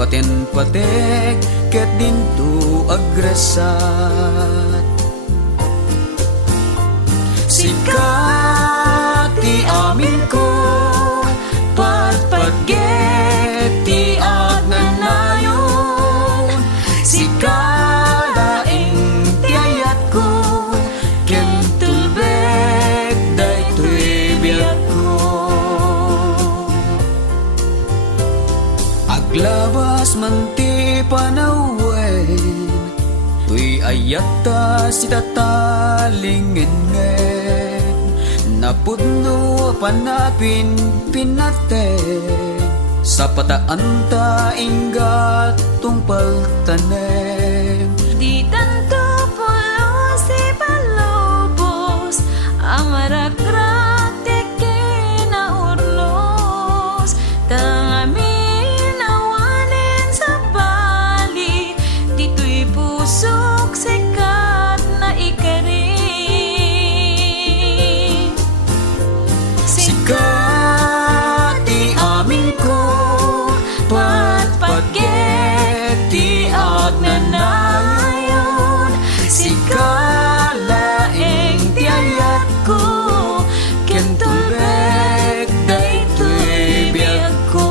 paten-patek ket dinto agresat. Sikat ti amin ko patpatget ti agnanayon. Sikalaing ti ayat ko ken tulbek daytoy biag ko. Aglabas man ti panawen tuy ayata si tatalingin napudno panapin pinaten sa pataan ta inggat tungpal tanem. Di tanto polo si palobos ang rakrak teke na urlos tangamin awanin sa bali dito'y pusok sikat na ikarin. Sikat ti amin ko patpatget ti agnanayon. Sikalaeng ti ayat ko ken tulbek daytoy biag ko.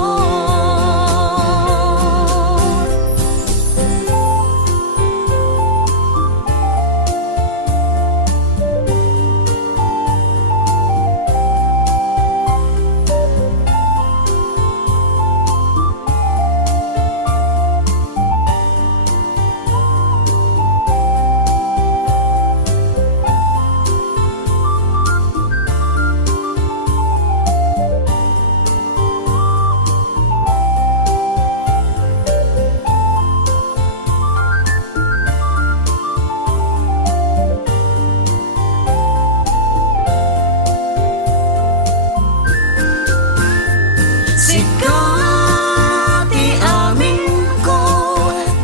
Sikat ti amin ko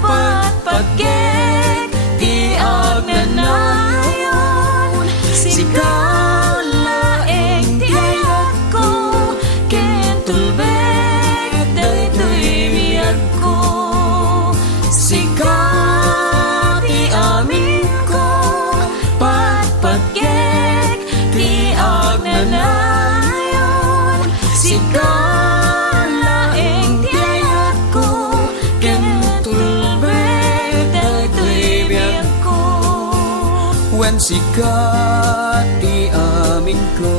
patpatget ti agnanayon. Sikalaeng ti ayat ko ken tulbek daytoy biag ko. Sikat ti amin ko patpatget ti agnanayon. Sikalaeng ti ayat ko ken tulbek daytoy biag ko. Wen sikat ti amin ko